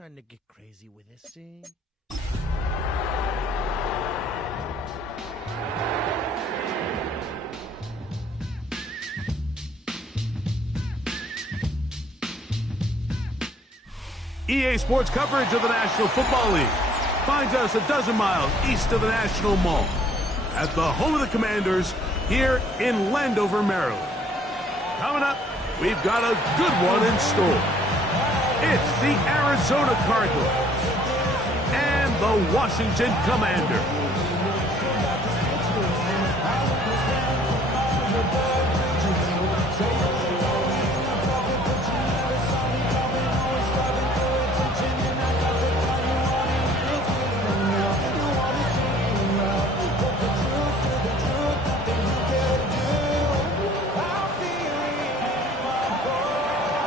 trying to get crazy with this thing. EA Sports coverage of the National Football League finds us a dozen miles east of the National Mall at the home of the Commanders here in Landover, Maryland. Coming up, we've got a good one in store. It's the Arizona Cardinals and the Washington Commanders.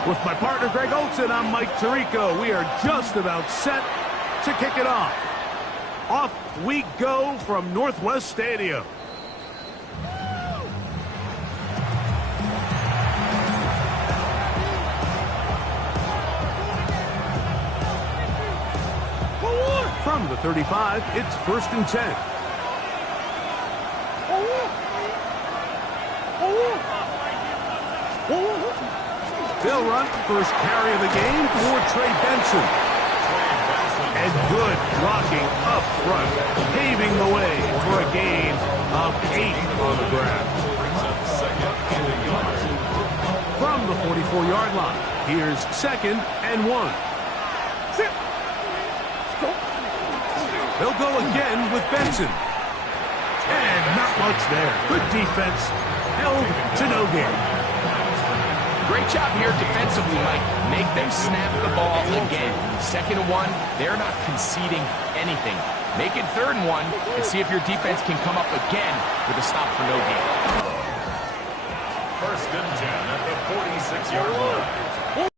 With my partner, Greg Olson, I'm Mike Tirico. We are just about set to kick it off. Off we go from Northwest Stadium. From the 35, it's 1st and 10. They'll run first carry of the game for Trey Benson. And good blocking up front, paving the way for a gain of 8 on the ground. From the 44-yard line, here's 2nd and 1. They'll go again with Benson. And not much there. Good defense, held to no gain. Great job here defensively, Mike. Make them snap the ball again. 2nd and 1, they're not conceding anything. Make it 3rd and 1 and see if your defense can come up again with a stop for no gain. 1st and 10 at the 46-yard line.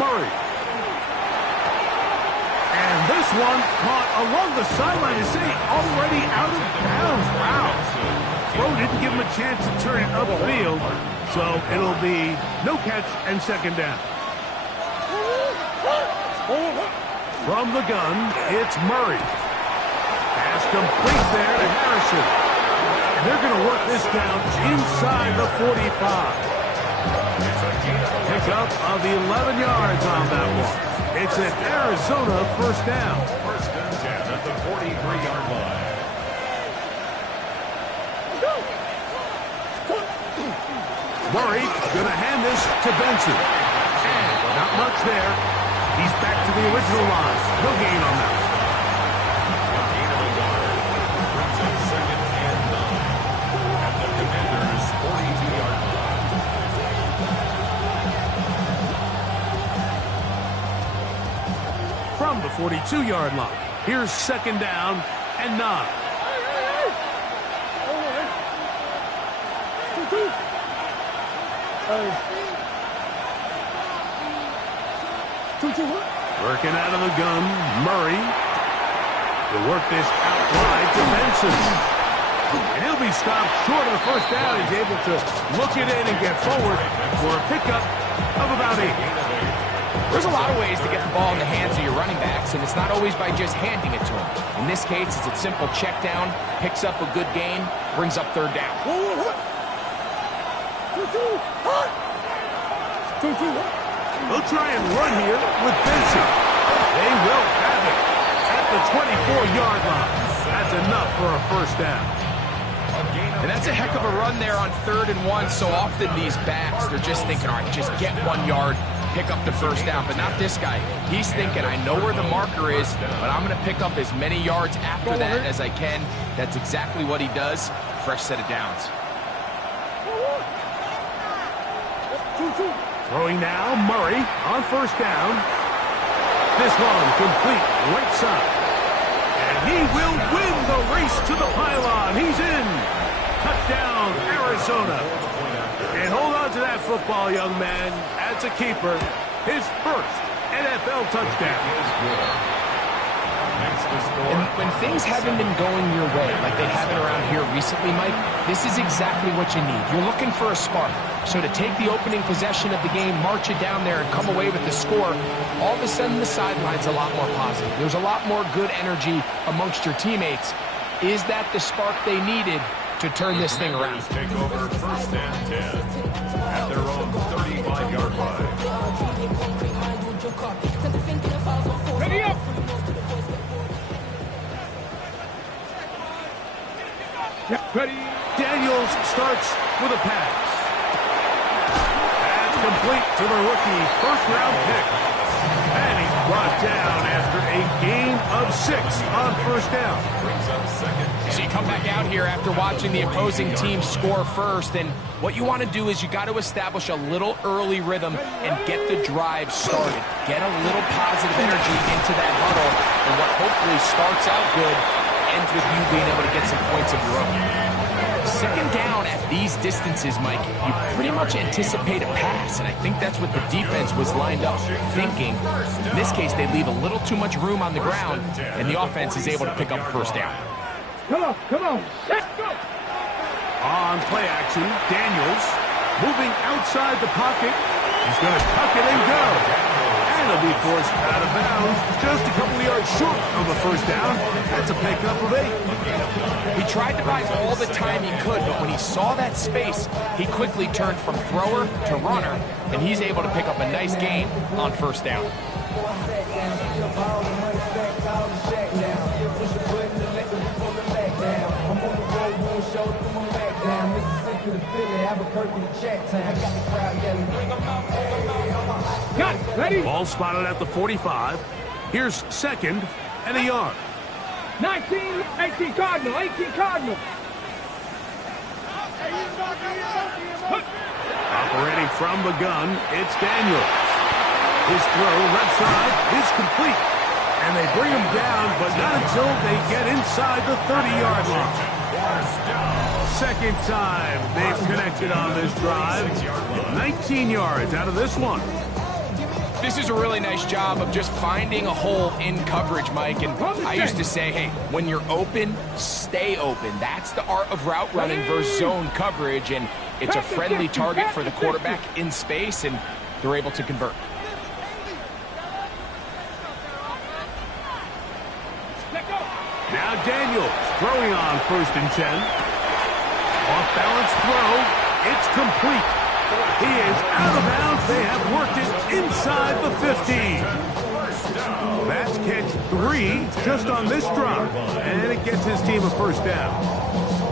Murray. And this one caught along the sideline. Is already out of bounds. Wow. Throw didn't give him a chance to turn it upfield, so it'll be no catch and 2nd down. From the gun, it's Murray. Pass complete there to Harrison. And they're going to work this down inside the 45. Pickup of 11 yards on that one. It's an Arizona 1st down. 1st and 10 at the 43-yard line. Murray going to hand this to Benson. And not much there. He's back to the original line. No gain on that. A gain of a yard brings up 2nd and 9 at the Commanders' 42-yard line. From the 42-yard line, here's 2nd down and 9. Working out of the gun, Murray. He'll work this out wide to Benson. And he'll be stopped short of the 1st down. He's able to look it in and get forward for a pickup of about 8. There's a lot of ways to get the ball in the hands of your running backs, and it's not always by just handing it to them. In this case, it's a simple check down, picks up a good gain, brings up 3rd down. They'll try and run here with Benson. They will have it at the 24-yard line. That's enough for a 1st down. And that's a heck of a run there on 3rd and 1. So often these backs, they're just thinking, all right, just get 1 yard, pick up the 1st down. But not this guy. He's thinking, I know where the marker is, but I'm going to pick up as many yards after that as I can. That's exactly what he does. Fresh set of downs. Throwing now, Murray on 1st down. This one complete right side. And he will win the race to the pylon. He's in. Touchdown, Arizona. And hold on to that football, young man. That's a keeper. His 1st NFL touchdown. makes the score. And when things haven't been going your way, like they haven't around here recently, Mike, this is exactly what you need. You're looking for a spark. So to take the opening possession of the game, march it down there, and come away with the score, all of a sudden the sideline's a lot more positive. There's a lot more good energy amongst your teammates. Is that the spark they needed to turn this thing around? Take over first and 10 at their own 35-yard line. Ready up! Ready. Daniels starts with a pass. That's complete to the rookie first-round pick. And he's brought down after a gain of 6 on first down. Brings up second. So you come back out here after watching the opposing team score first, and what you want to do is you got to establish a little early rhythm and get the drive started. Get a little positive energy into that huddle, and what hopefully starts out good ends with you being able to get some points of your own. Second down at these distances, Mike, you pretty much anticipate a pass, and I think that's what the defense was lined up thinking. In this case, they leave a little too much room on the ground, and the offense is able to pick up first down. Come on, let's go! On play action, Daniels moving outside the pocket. He's going to tuck it and go. And he'll be forced out of bounds just a couple of yards short of a first down. That's a pickup of 8. He tried to buy all the time he could, but when he saw that space, he quickly turned from thrower to runner, and he's able to pick up a nice gain on first down. Got it, ready? Ball spotted at the 45. Here's second and a yard. 18 Cardinal. Operating from the gun, it's Daniels. His throw left side is complete. And they bring him down, but not until they get inside the 30-yard line. Second time they've connected on this drive. 19 yards out of this one. This is a really nice job of just finding a hole in coverage, Mike. And I used to say, hey, when you're open, stay open. That's the art of route running versus zone coverage. And it's a friendly target for the quarterback in space, and they're able to convert. Now Daniels throwing on first and 10. Off-balance throw. It's complete. He is out of bounds. They have worked it inside the 15. That's catch 3 just on this drive. And it gets his team a first down.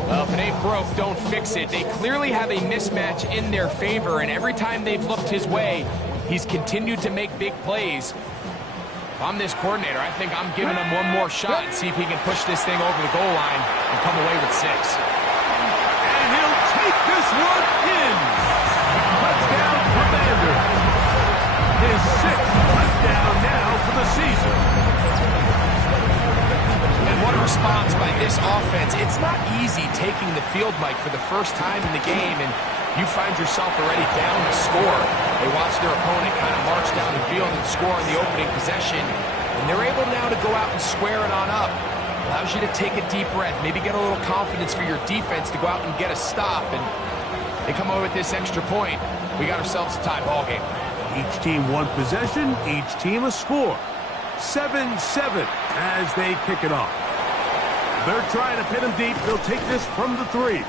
Well, if it ain't broke, don't fix it. They clearly have a mismatch in their favor, and every time they've looked his way, he's continued to make big plays. If I'm this coordinator, I think I'm giving him one more shot and see if he can push this thing over the goal line and come away with 6. And he'll take this one in. Touchdown, Commander. His 6th touchdown now for the season. And what a response by this offense. It's not easy taking the field, Mike, for the first time in the game, and you find yourself already down to score. They watch their opponent kind of march down the field and score in the opening possession, and they're able now to go out and square it on up. Allows you to take a deep breath, maybe get a little confidence for your defense to go out and get a stop, and they come over with this extra point. We got ourselves a tie ball game. Each team one possession, each team a score. 7-7 as they kick it off. They're trying to pin him deep. They'll take this from the 3.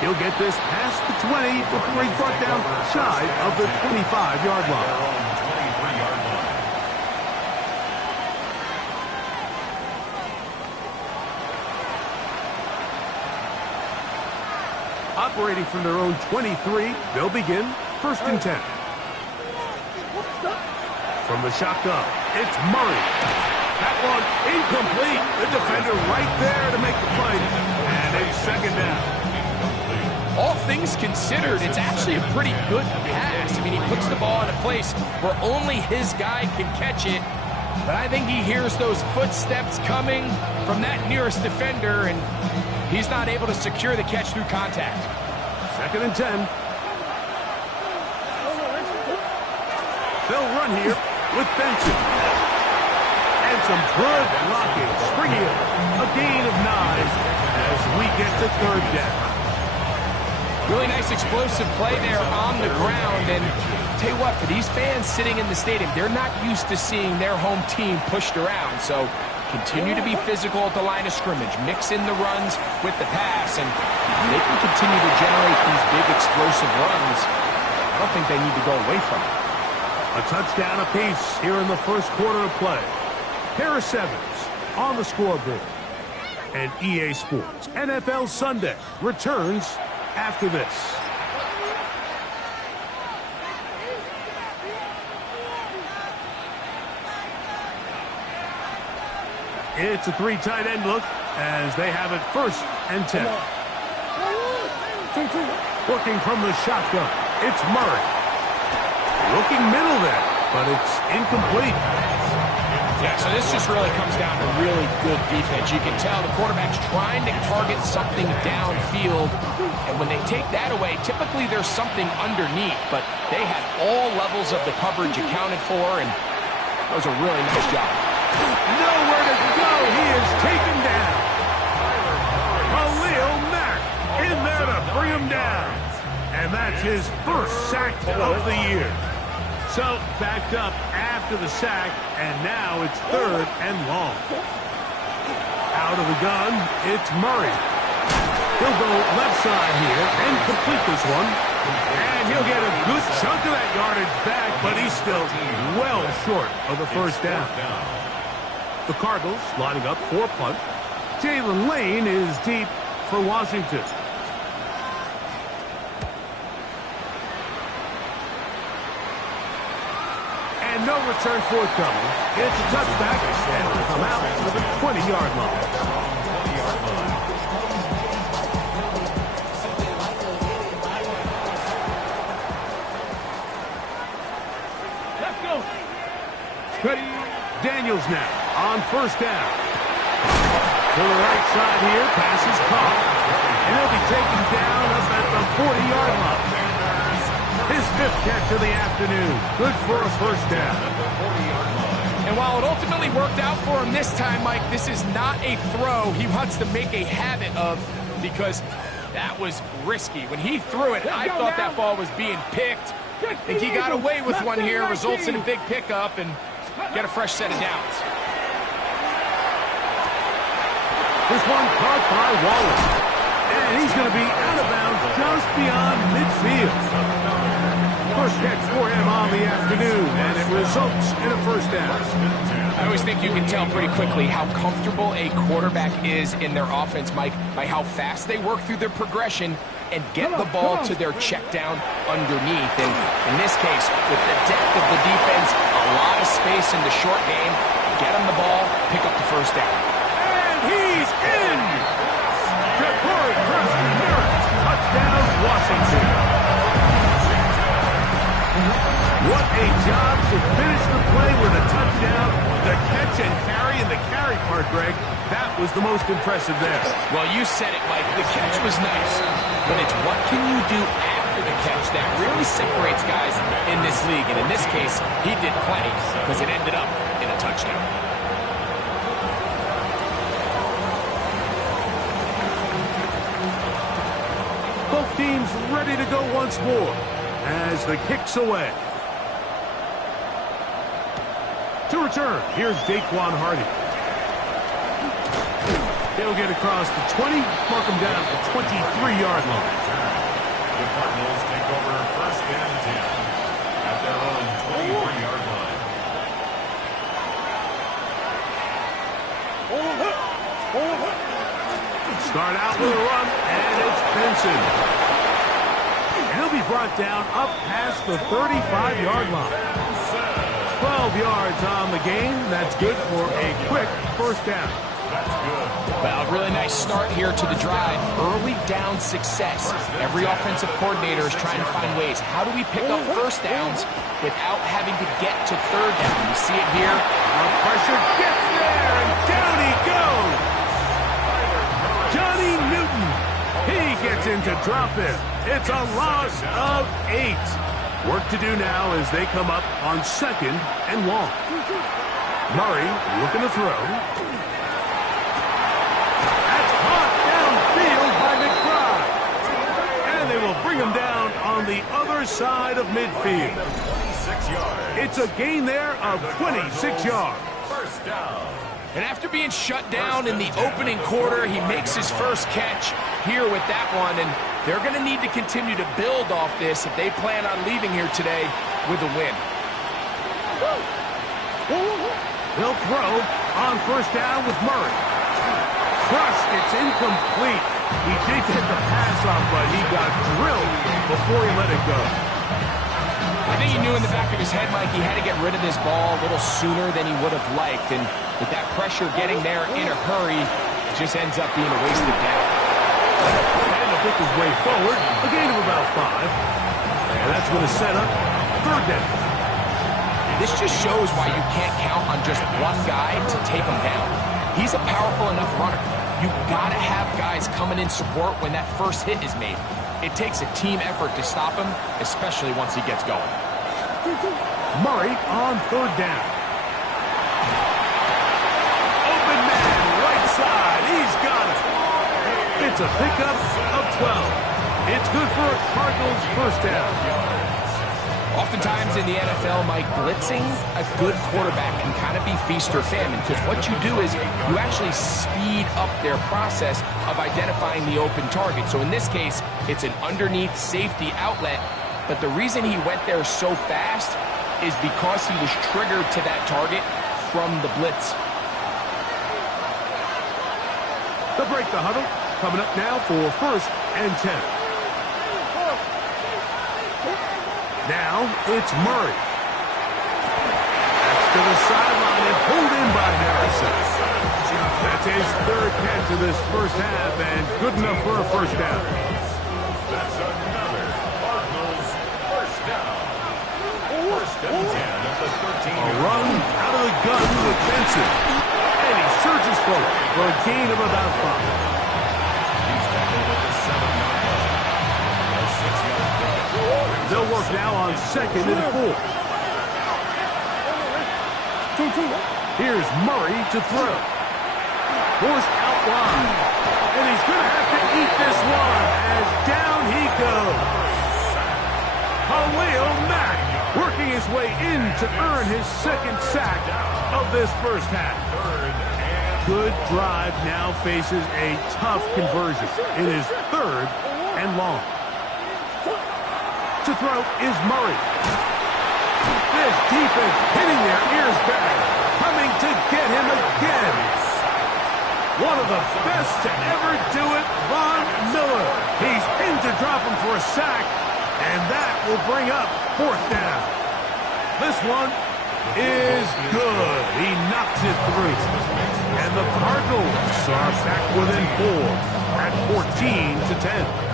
He'll get this past the 20 before he's brought down shy of the 25-yard line. Operating from their own 23, they'll begin first and 10. From the shotgun, it's Murray. That one incomplete. The defender right there to make the play. And it's second down. All things considered, it's actually a pretty good pass. I mean, he puts the ball in a place where only his guy can catch it. But I think he hears those footsteps coming from that nearest defender, and he's not able to secure the catch through contact. Second and 10. They'll run here with Benson. And some good blocking. Springing it. A gain of 9 as we get to third down. Really nice explosive play there on the ground. And tell you what, for these fans sitting in the stadium, they're not used to seeing their home team pushed around. So continue to be physical at the line of scrimmage. Mix in the runs with the pass. And they can continue to generate these big explosive runs. I don't think they need to go away from it. A touchdown apiece here in the first quarter of play. Harris Evans on the scoreboard. And EA Sports NFL Sunday returns after this. It's a 3 tight end look as they have it 1st and 10. Working from the shotgun, it's Murray. Looking middle there, but it's incomplete. Yeah, so this just really comes down to really good defense. You can tell the quarterback's trying to target something downfield, and when they take that away, typically there's something underneath, but they had all levels of the coverage accounted for, and that was a really nice job. Nowhere to go. He is taken down. Khalil Mack in there to bring him down. And that's his first sack of the year. So backed up after the sack, and now it's 3rd and long. Out of the gun, it's Murray. He'll go left side here and complete this one. And he'll get a good chunk of that yardage back, but he's still well short of the first down. The Cardinals lining up for a punt. Jalen Lane is deep for Washington. And no return forthcoming. It's a touchback, and will come out to the 20-yard line. Let's go. Ready. Daniels now on 1st down. To the right side here, pass is caught. And he'll be taken down up at the 40-yard line. His 5th catch of the afternoon. Good for a 1st down. And while it ultimately worked out for him this time, Mike, this is not a throw he wants to make a habit of because that was risky. When he threw it, I thought that ball was being picked. I think he got away with one here, results in a big pickup, and get a fresh set of downs. This one caught by Wallace. And he's going to be out of bounds just beyond midfield. First catch for him on the afternoon, and it results in a 1st down. I always think you can tell pretty quickly how comfortable a quarterback is in their offense, Mike, by how fast they work through their progression and get the ball to their check down underneath. And in this case, with the depth of the defense, a lot of space in the short game, get him the ball, pick up the 1st down. And he's in! Ja'Cory Merritt, touchdown Washington. What a job to finish the play with a touchdown. The catch and carry, and the carry part, Greg, that was the most impressive there. Well, you said it, Mike. The catch was nice, but it's what can you do after the catch that really separates guys in this league. And in this case, he did plenty because it ended up in a touchdown. Both teams ready to go once more as the kick's away. To return, here's Daquan Hardy. He'll get across the 20, mark him down at the 23-yard line. The Cardinals take over 1st and 10 at their own 23-yard line. Start out with a run, and it's Benson. And he'll be brought down up past the 35-yard line. 12 yards on the game. That's good for a quick 1st down. That's good. Well, really nice start here to the drive. Early down success. Every offensive coordinator is trying to find ways. How do we pick up 1st downs without having to get to 3rd down? You see it here. Pressure gets there, and down he goes. Johnny Newton. He gets in to drop it. It's a loss of 8. Work to do now as they come up on 2nd and long. Murray looking to throw. That's caught downfield by McBride. And they will bring him down on the other side of midfield. 26 yards. It's a gain there of 26 yards. First down. And after being shut down in the opening quarter, he makes his first catch here with that one. And they're going to need to continue to build off this if they plan on leaving here today with a win. He'll throw on first down with Murray. Crushed, it's incomplete. He did get the pass off, but he got drilled before he let it go. I think he knew in the back of his head, Mike, he had to get rid of this ball a little sooner than he would have liked. And with that pressure getting there in a hurry, it just ends up being a wasted down. And to pick his way forward, a gain of about 5. And that's going to set up third down. This just shows why you can't count on just one guy to take him down. He's a powerful enough runner. You got to have guys coming in support when that first hit is made. It takes a team effort to stop him, especially once he gets going. Murray on third down. Open man, right side. He's got it. It's a pickup of 12. It's good for a Cardinals first down. Oftentimes in the NFL, Mike, blitzing a good quarterback can kind of be feast or famine, because what you do is you actually speed up their process of identifying the open target. So in this case, it's an underneath safety outlet, but the reason he went there so fast is because he was triggered to that target from the blitz. They'll break the huddle. Coming up now for first and 10. Now it's Murray. That's to the sideline and pulled in by Harrison. That's his third catch of this first half and good enough for a first down. That's another Cardinals first down. First and 10 at the 13. A run out of the gun with Benson. And he surges forward for a gain of about 5. He's tackled at the 7-yard line. A 6-yard gain. They'll work now on second and 4. Here's Murray to throw. Forced out wide. And he's going to have to eat this one as down he goes. Khalil Mack working his way in to earn his second sack of this first half. Good drive now faces a tough conversion. It is third and long. To throw is Murray. This defense hitting their ears back, coming to get him again. One of the best to ever do it, Von Miller. He's in to drop him for a sack, and that will bring up fourth down. This one is good. He knocks it through. And the Cardinals are back within 4 at 14-10.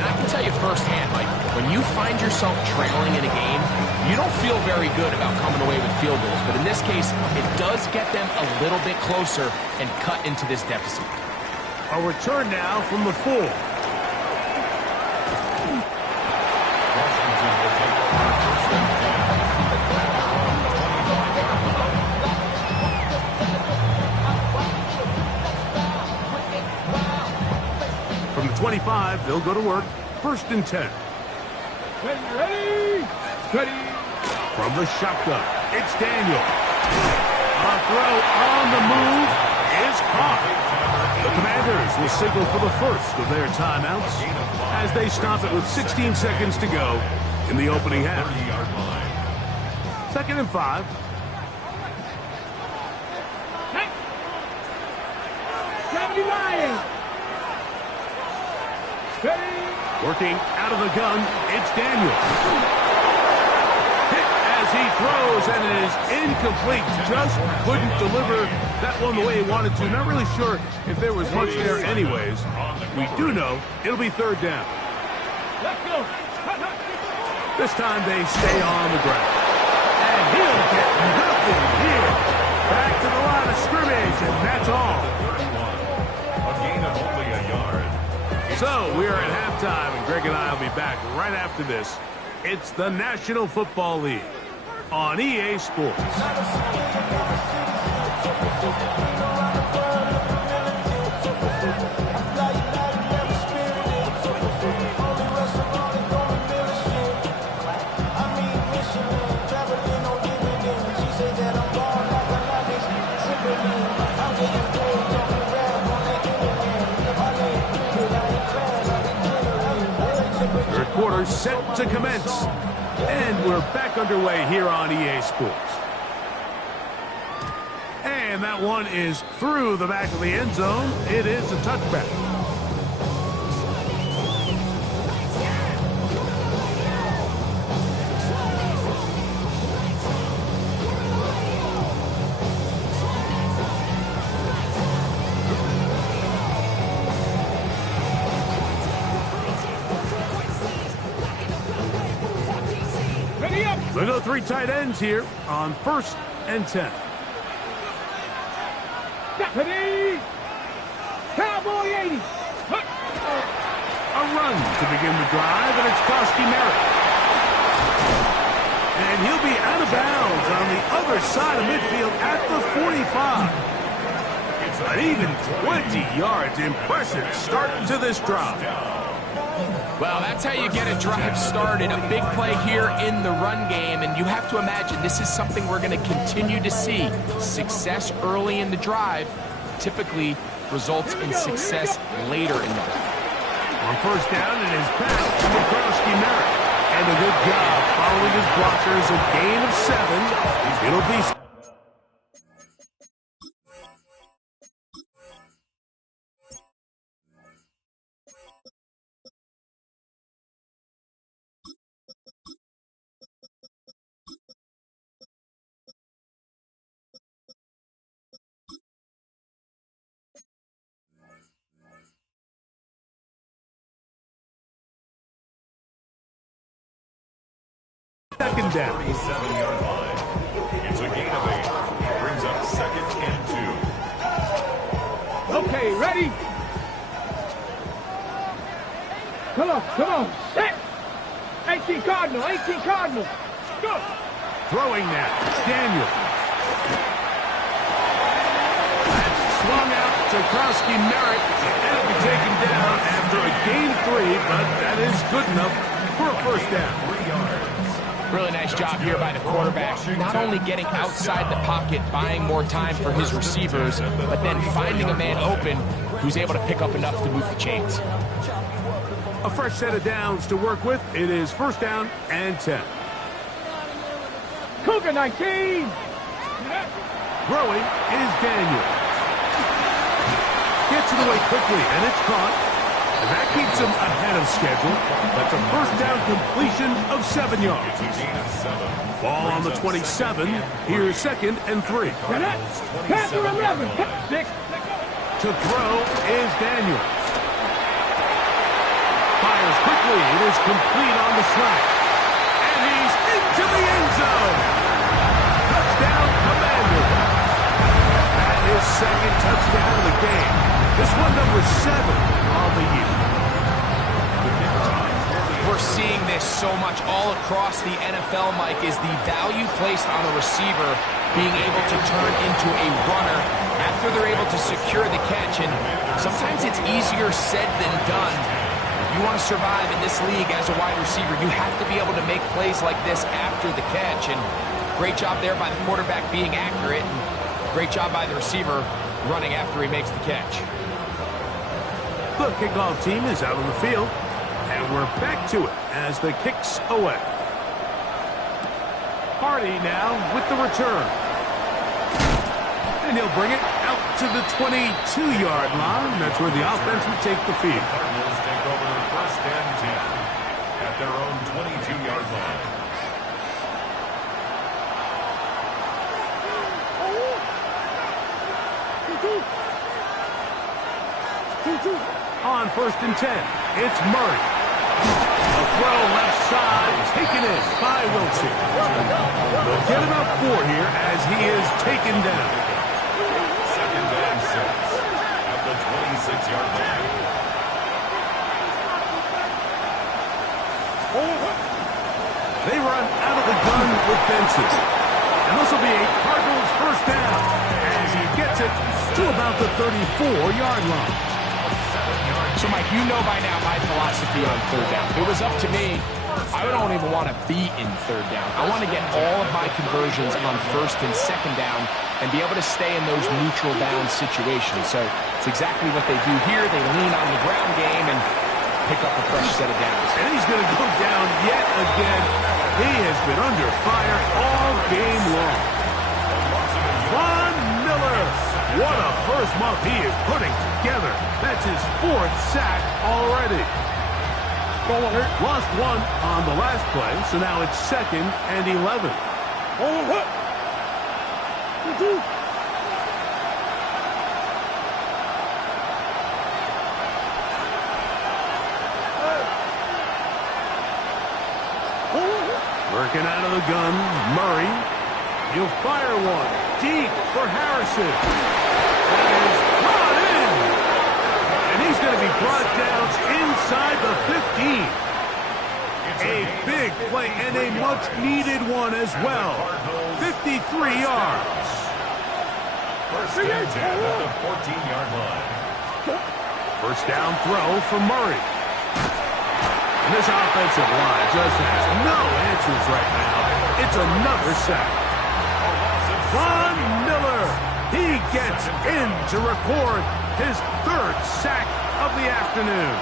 And I can tell you firsthand, Mike, when you find yourself trailing in a game, you don't feel very good about coming away with field goals. But in this case, it does get them a little bit closer and cut into this deficit. A return now from the 4. From the 25, they'll go to work. First and 10. Ready? Ready? From the shotgun, it's Daniel. A throw on the move is caught. The Commanders will signal for the first of their timeouts as they stop it with 16 seconds to go in the opening half. 30-yard line. Second and 5. Gravity Lions! Ready? Working out of the gun, it's Daniel. Hit as he throws, and it is incomplete. Just couldn't deliver that one the way he wanted to. Not really sure if there was much there anyways. We do know it'll be third down. Let's go! This time they stay on the ground. And he'll get nothing here. Back to the line of scrimmage, and that's all. 31. A gain of only a yard. So we are at halftime, and Greg and I will be back right after this. It's the National Football League. on EA Sports. Third quarter set to commence. And we're back underway here on EA Sports. And that one is through the back of the end zone. It is a touchback. We'll go three tight ends here on 1st and 10. Ready? Cowboy 80. A run to begin the drive, and it's Kroski Merritt. And he'll be out of bounds on the other side of midfield at the 45. An even 20 yards. Impressive start to this drive. Well, that's how you get a drive started. A big play here in the run game, and you have to imagine this is something we're going to continue to see. Success early in the drive typically results in success later in the drive. On 1st down, it is pass to Kroski Merritt. And a good job following his blockers. A gain of 7. It'll be... Second down. 7-yard line. It's a gain of 8. It brings up 2nd and 2. Okay, ready? Come on. Set. 18 Cardinal. Go. Throwing now. Daniel. That's swung out to Kroski Merritt. And it'll be taken down after a gain of 3, but that is good enough for a 1st down. 3 yards. Really nice job here by the quarterback, not only getting outside the pocket, buying more time for his receivers, but then finding a man open who's able to pick up enough to move the chains. A fresh set of downs to work with. It is 1st down and 10. Cougar 19. Throwing is Daniel. Gets it away quickly, and it's caught. And that keeps him ahead of schedule. That's a 1st down completion of 7 yards. It's a gain of 7. Ball on the 27. Here's 2nd and 3. Panther 11. 6. To throw is Daniel. Fires quickly. It is complete on the slant. And he's into the end zone. Touchdown, Commander. That is 2nd touchdown of the game. This one number 7 on the year. We're seeing this so much all across the NFL, Mike, is the value placed on a receiver being able to turn into a runner after they're able to secure the catch. And sometimes it's easier said than done. If you want to survive in this league as a wide receiver, you have to be able to make plays like this after the catch. And great job there by the quarterback being accurate. And great job by the receiver running after he makes the catch. The kickoff team is out on the field, and we're back to it as the kick's away. Hardy now with the return. And he'll bring it out to the 22-yard line. That's where the offense would take the field. Cardinals take over 1st and 10 at their own 22-yard line. On 1st and 10, it's Murray. A throw left side, taken in by Wilson. They'll get about 4 here as he is taken down. 2nd and 6 at the 26-yard line. They run out of the gun with Benson. And this will be a Cardinals first down as he gets it to about the 34-yard line. So, Mike, you know by now my philosophy on third down. If it was up to me, I don't even want to be in third down. I want to get all of my conversions on first and second down and be able to stay in those neutral down situations. So it's exactly what they do here. They lean on the ground game and pick up a fresh set of downs. And he's going to go down yet again. He has been under fire all game long. Von Miller, what a first month he is putting together. That's his 4th sack already. Lost one on the last play, so now it's 2nd and 11. Working out of the gun, Murray. He'll fire one deep for Harrison. That is brought in. And he's going to be brought down inside the 15. A big play and a much-needed one as well. 53 yards. First and 10 at the 14-yard line. First down throw for Murray. And this offensive line just has no answers right now. It's another sack. Von Miller, he gets in to record his 3rd sack of the afternoon.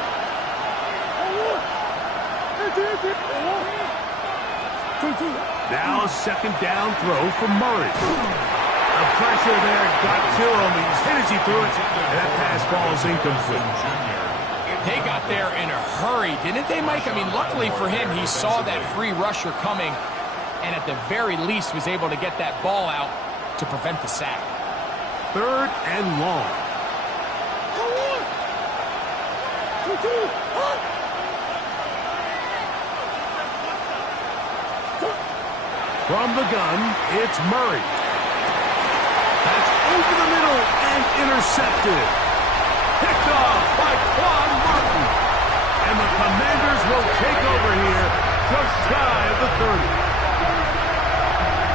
Now 2nd down throw for Murray. The pressure there got to him. He's hit as he threw it. And that pass ball is incomplete. They got there in a hurry, didn't they, Mike? I mean, luckily for him, he saw that free rusher coming and at the very least was able to get that ball out to prevent the sack. 3rd and long. From the gun, it's Murray. That's over the middle and intercepted. Picked off by Quan Martin. And the Commanders will take over here just shy of the 30.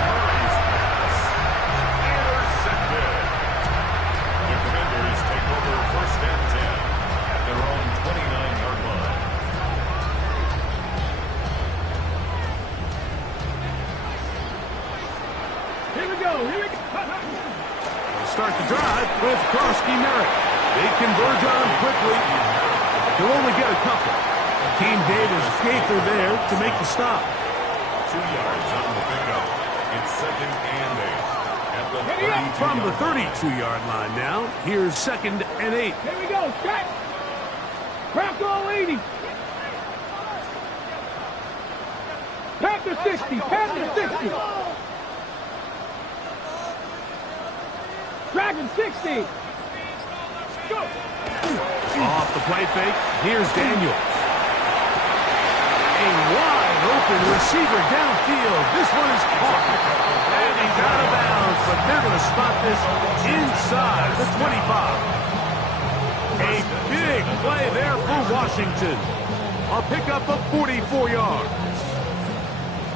Murray's pass intercepted. The Commanders take over first and 10 at their own 29-yard line. Here we go. They'll start the drive with Krosky Merritt. They converge on quickly. They'll only get a couple. Team Davis Gaither there to make the stop. 2 yards on the pickup. It's 2nd and 8 at the 32-yard From the 32-yard line now, here's 2nd and 8. Here we go. Set. Crack all 80. Panther 60. Panther 60. Dragon 60. Go. Off the play fake, here's Daniels. A wide open receiver downfield. This one is caught. And he's out of bounds, but they're going to spot this inside the 25. A big play there for Washington. A pickup of 44 yards.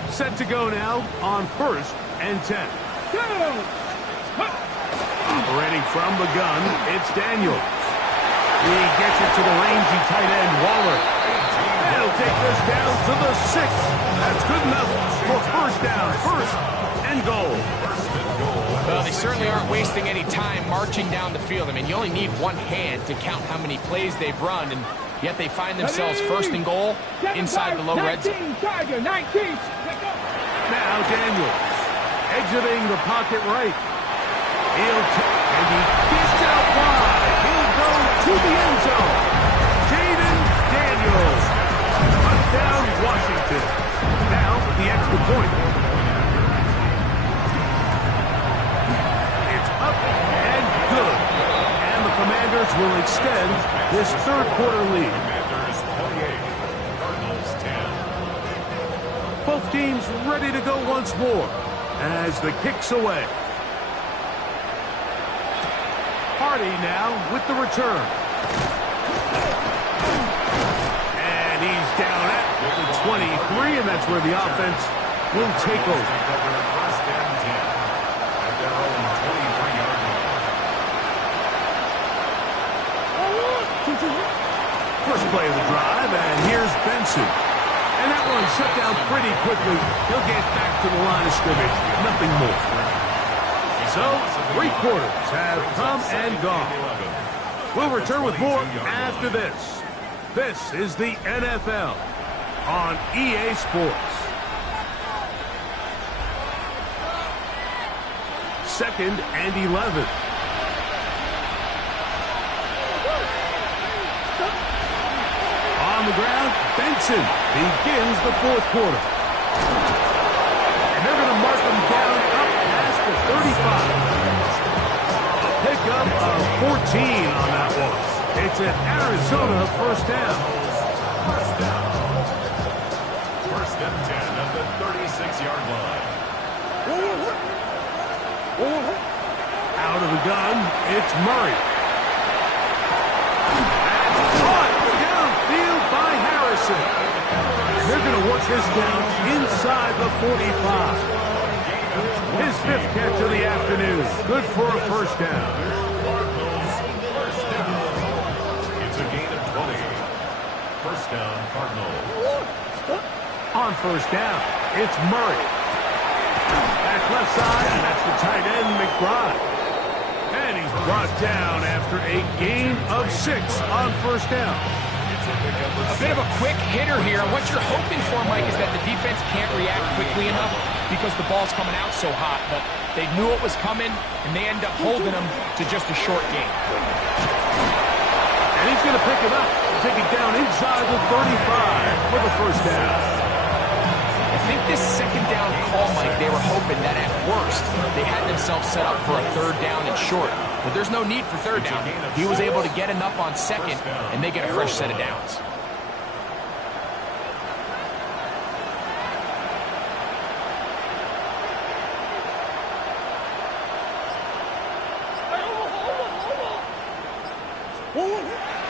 Set to go now on 1st and 10. Go. Operating from the gun, it's Daniels. He gets it to the rangy tight end, Waller. They'll take this down to the 6. That's good enough for first down, 1st and goal. Well, they certainly aren't wasting any time marching down the field. I mean, you only need one hand to count how many plays they've run, and yet they find themselves 1st and goal inside the low red zone. 19. Now Daniels exiting the pocket right. And he gets out wide. He'll go to the end zone. Jaden Daniels. Touchdown, Washington. Now the extra point. It's up and good. And the Commanders will extend this 3rd quarter lead. Commanders 28, Cardinals 10. Both teams ready to go once more as the kick's away. Hardy now with the return. And he's down at the 23, and that's where the offense will take over. First and 10 at their own 23-yard line. First play of the drive, and here's Benson. And that one shut down pretty quickly. He'll get back to the line of scrimmage. Nothing more. So, 3 quarters have come and gone. We'll return with more after this. This is the NFL on EA Sports. 2nd and 11. On the ground, Benson begins the 4th quarter. And they're going to mark him down up past the 35. A pickup of 14 on that one. It's an Arizona first down. First and 10 at the 36-yard line. Out of the gun, it's Murray. That's caught downfield by Harrison. They're going to work this down inside the 45. His 5th catch of the afternoon. Good for a first down. It's a gain of 20. First down, Cardinals. On first down, it's Murray. Back left side, and that's the tight end, McBride. And he's brought down after a gain of 6 on first down. A bit of a quick hitter here. What you're hoping for, Mike, is that the defense can't react quickly enough because the ball's coming out so hot. But they knew it was coming, and they end up holding them to just a short gain. And he's going to pick it up and take it down inside the 35 for the first down. I think this 2nd down call, Mike, they were hoping that at worst they had themselves set up for a 3rd down and short. But there's no need for 3rd down. He was able to get enough on 2nd, and they get a fresh set of downs.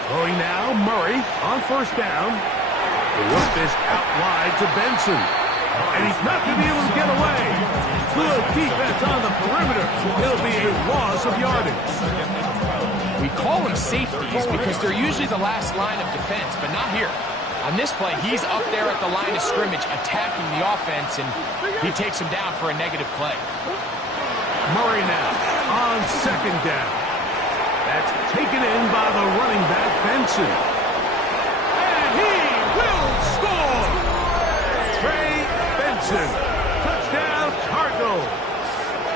Throwing now, Murray on first down. They work this out wide to Benson. And he's not going to be able to get away. Good defense on the perimeter. It'll be a loss of yardage. We call them safeties because they're usually the last line of defense, but not here. On this play, he's up there at the line of scrimmage attacking the offense, and he takes him down for a negative play. Murray now on 2nd down. That's taken in by the running back, Benson. And he will score! Trey Benson. Touchdown, Cardinals.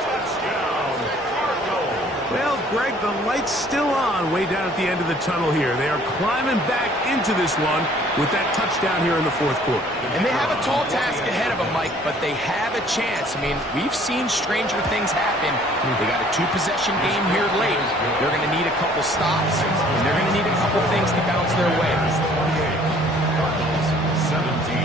Touchdown, Cardinals. Well, Greg, the light's still on way down at the end of the tunnel here. They are climbing back into this one with that touchdown here in the 4th quarter. And they have a tall task ahead of them, Mike, but they have a chance. I mean, we've seen stranger things happen. They got a 2-possession game here late. They're going to need a couple stops, and they're going to need a couple things to bounce their way. Cardinals 17.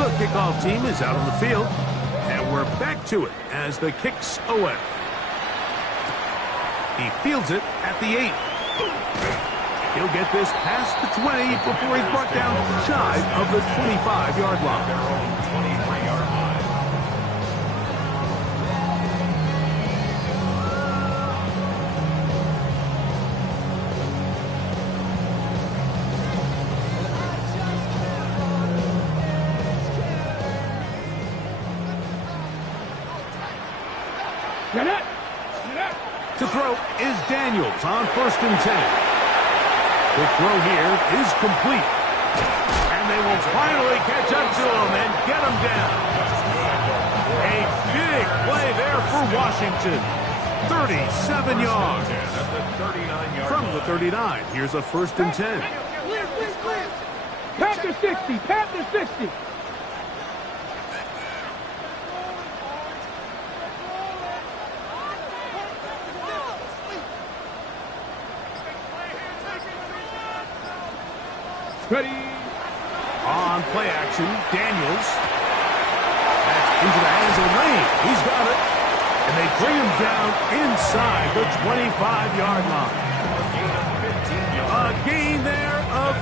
The kickoff team is out on the field, and we're back to it as the kick's away. He fields it at the 8. He'll get this past the 20 before he's brought down shy of the 25-yard line. Their own 23-yard line. To throw is Daniels on 1st and 10. The throw here is complete. And they will finally catch up to him and get him down. A big play there for Washington. 37 yards. From the 39, here's a 1st and 10. Panther 60, Panther 60. Ready. On play action, Daniels. That's into the hands of Lane. He's got it. And they bring him down inside the 25-yard line. A gain of 15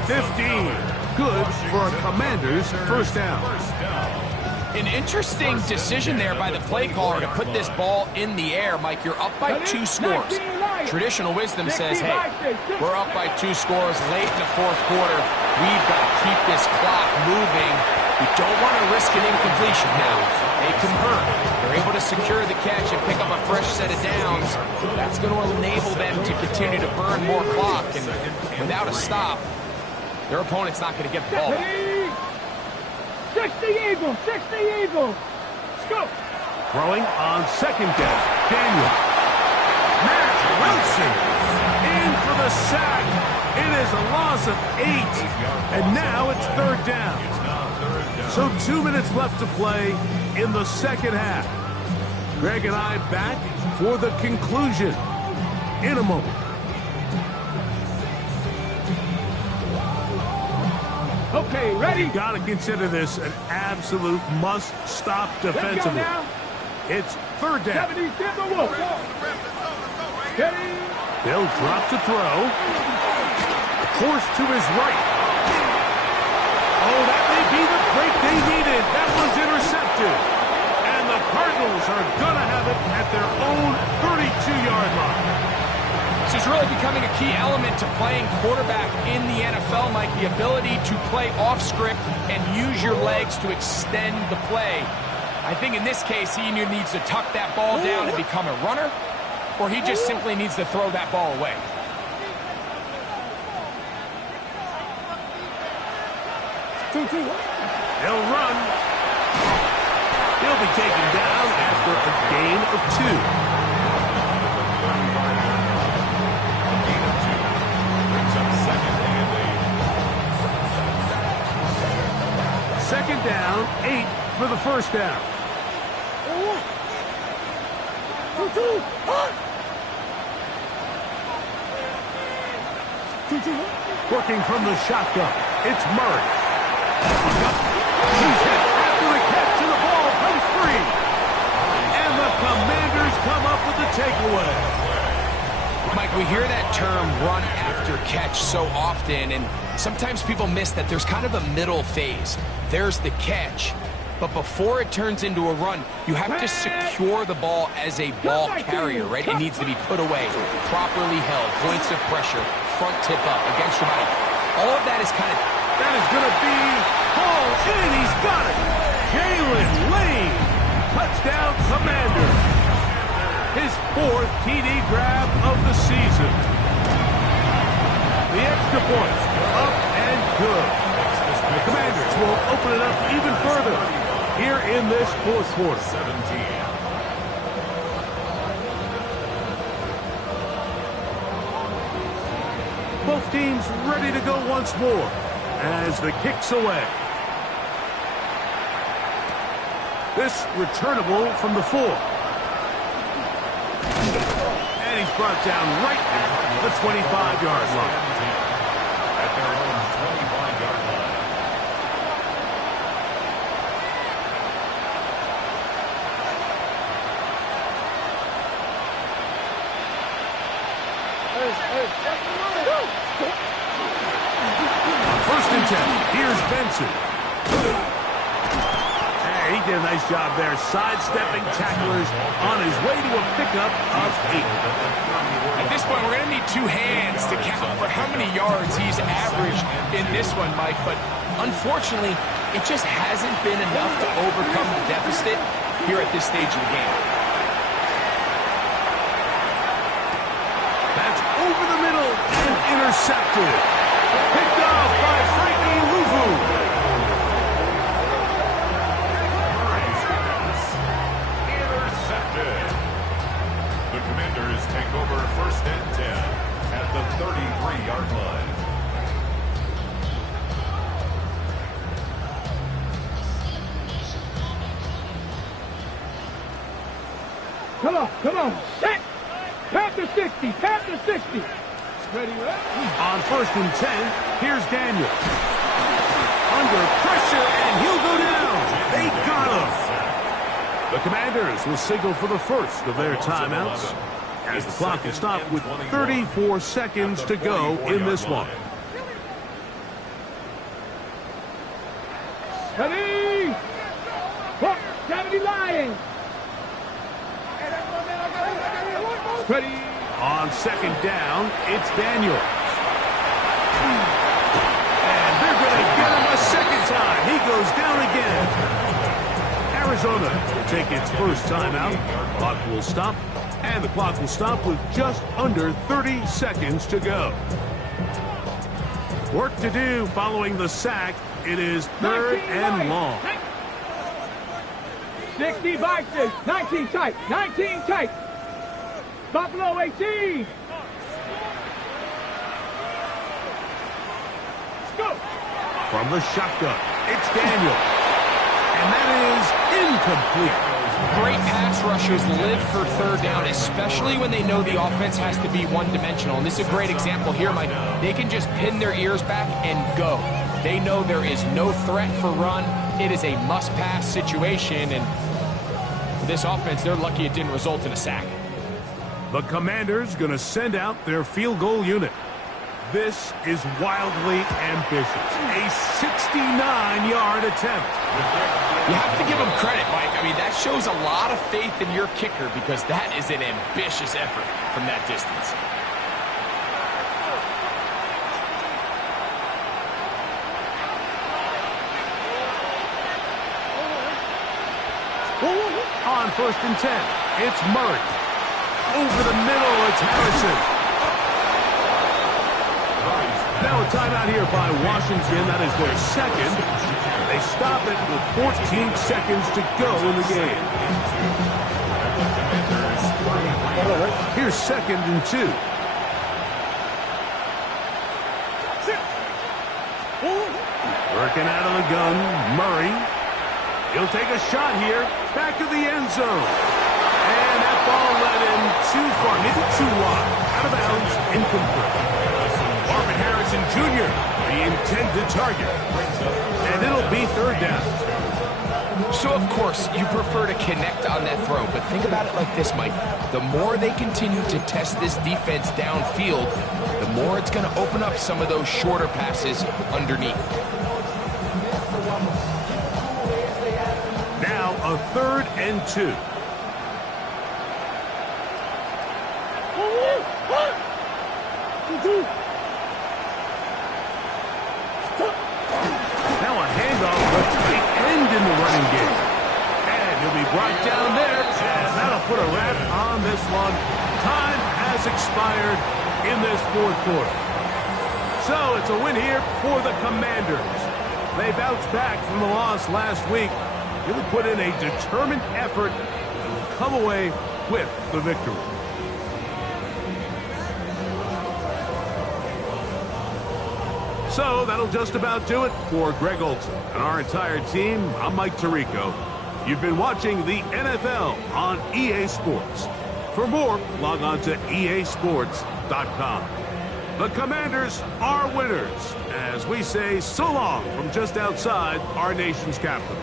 15. Good for a Commanders first down. An interesting decision there by the play caller to put this ball in the air. Mike, you're up by 2 scores. Traditional wisdom says, hey, we're up by 2 scores late in the fourth quarter. We've got to keep this clock moving. We don't want to risk an incompletion now. They convert. They're able to secure the catch and pick up a fresh set of downs. That's going to enable them to continue to burn more clock. And without a stop, their opponent's not going to get the ball. 60 Eagles, 60 Eagles. Let's go. Throwing on second down. Daniel. Matt Wilson in for the sack. It is a loss of 8. And now it's third down. So 2 minutes left to play in the second half. Greg and I back for the conclusion in a moment. Okay, ready? You got to consider this an absolute must-stop defensively. It's third down. 70, get the wolf. Steady. They'll drop to throw. Force to his right. Oh, that may be the break they needed. That was intercepted. And the Cardinals are going to have it at their own 32-yard line. This is really becoming a key element to playing quarterback in the NFL, Mike, the ability to play off script and use your legs to extend the play. I think in this case, he either needs to tuck that ball down and become a runner, or he just simply needs to throw that ball away. They'll run. He'll be taken down after a gain of 2. Second down, 8 for the first down. Working from the shotgun, it's Murray. He's hit after the catch and the ball comes free. And the Commanders come up with the takeaway. Mike, we hear that term run after catch so often, and sometimes people miss that there's kind of a middle phase. There's the catch, but before it turns into a run, you have to secure the ball as a ball carrier, right? It needs to be put away, properly held, points of pressure, front tip up, against your body. All of that is kind of... That is going to be hauled in. He's got it. Jalen Lane, touchdown Commander. His 4th TD grab of the season. The extra point, up and good. The Commanders will open it up even further here in this fourth quarter. 17. Both teams ready to go once more as the kick's away. This returnable from the 4. And he's brought down right at the 25-yard line. At their own 25-yard line. On 1st and 10, here's Benson. Hey, he did a nice job there, sidestepping tacklers on his way to a pickup of 8. At this point, we're going to need 2 hands to count for how many yards he's averaged in this one, Mike. But unfortunately, it just hasn't been enough to overcome the deficit here at this stage of the game. That's over the middle and intercepted. Picked off by Frankie Luvu. Intercepted. The Commanders take over 1st and 10 at the 33-yard line. Come on, set. Panther 60, Panther 60. Ready, On 1st and 10, here's Daniel. Under pressure, and he'll go down. They got him. The Commanders will signal for the first of their timeouts as the clock is stopped with 34 seconds to go in this one. Ready? Hook, 70 Lions. Ready? On second down, it's Daniels. And they're going to get him a second time. He goes down again. Arizona will take its first timeout. Clock will stop, and the clock will stop with just under 30 seconds to go. Work to do following the sack. It is third and long. 60 boxes, 19 tight, 19 tight. Buffalo 18. Let's go. From the shotgun, it's Daniel. And that is incomplete. Great pass rushers live for third down, especially when they know the offense has to be one-dimensional. And this is a great example here, Mike. They can just pin their ears back and go. They know there is no threat for run. It is a must-pass situation, and for this offense, they're lucky it didn't result in a sack. The Commanders going to send out their field goal unit. This is wildly ambitious. A 69-yard attempt. You have to give them credit, Mike. I mean, that shows a lot of faith in your kicker because that is an ambitious effort from that distance. On first and 10, it's Murray. Over the middle, it's Harrison. Now a timeout here by Washington. That is their second. They stop it with 14 seconds to go in the game. Here's second and 2. Working out of the gun, Murray. He'll take a shot here. Back of the end zone. And that ball led him too far. Maybe too wide. Out of bounds, incomplete. Marvin Harrison Jr., the intended target. And it'll be third down. So, of course, you prefer to connect on that throw, but think about it like this, Mike. The more they continue to test this defense downfield, the more it's going to open up some of those shorter passes underneath. Now a third and 2. Now a handoff to tight end in the running game. And he'll be brought down there, and that'll put a wrap on this one. Time has expired in this fourth quarter. So it's a win here for the Commanders. They bounced back from the loss last week. Really put in a determined effort and will come away with the victory. So that'll just about do it for Greg Olsen and our entire team. I'm Mike Tirico. You've been watching the NFL on EA Sports. For more, log on to easports.com. The Commanders are winners as we say so long from just outside our nation's capital.